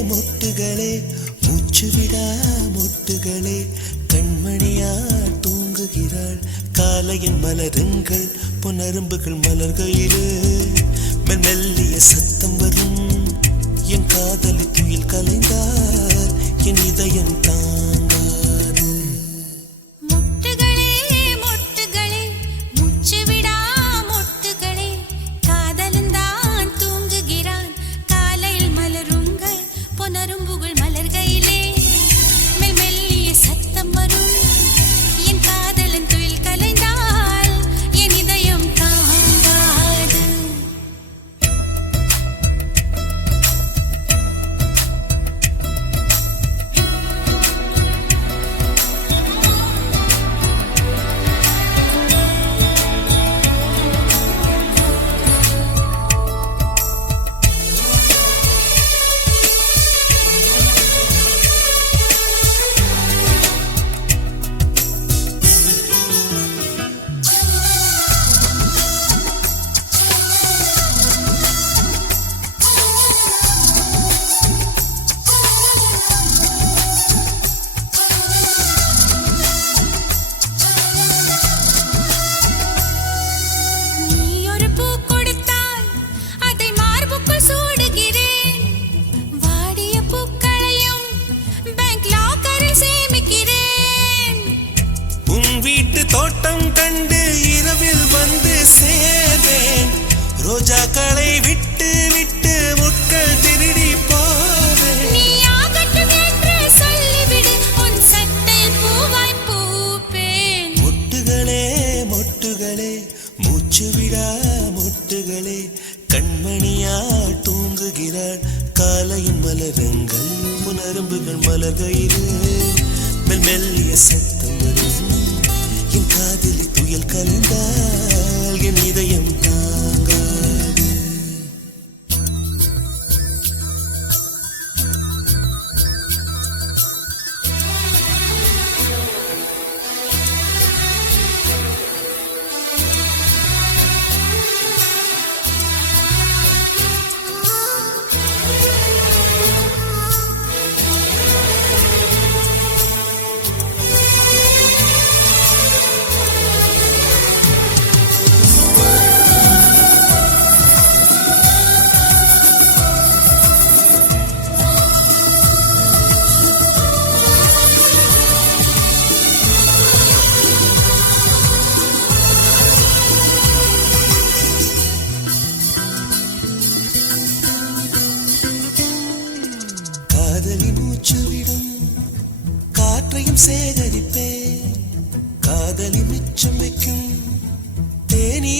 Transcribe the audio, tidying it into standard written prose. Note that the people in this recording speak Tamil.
மொட்டுகளே மூச்சுவிடா மொட்டுகளே கண்மணியா தூங்குகிறாள் காலையின் மலருங்கள் பொன்னரும்புகள் மலர்கையிலே மெல்லிய சத்தம் வரும் என் காதலி துயில் கலைந்தால் என் இதயம் தாங்காது தோட்டம் கண்டு இரவில் வந்து சேர்வேன் ரோஜாக்களை விட்டு விட்டு முட்கள் திருடி போவேன் நீ ஆகட்டும் என்று சொல்லிவிடு உன் சட்டை பூவாய் பூப்பேன் மொட்டுகளே மொட்டுகளே மூச்சுவிடா மொட்டுகளே கண்மணியா தூங்குகிறாள் காலையின் மலருங்கள் புனரும்புகள் மலர்கையிலே மெல்லிய சத்தம் வரும் என் காதலி துயில் கலைந்தால் என் இதயம் தாங்காது காதலி மூச்சுவிடும் காற்றையும் சேகரிப்பேன் காதலி மிச்சம் வைக்கும் தேனீ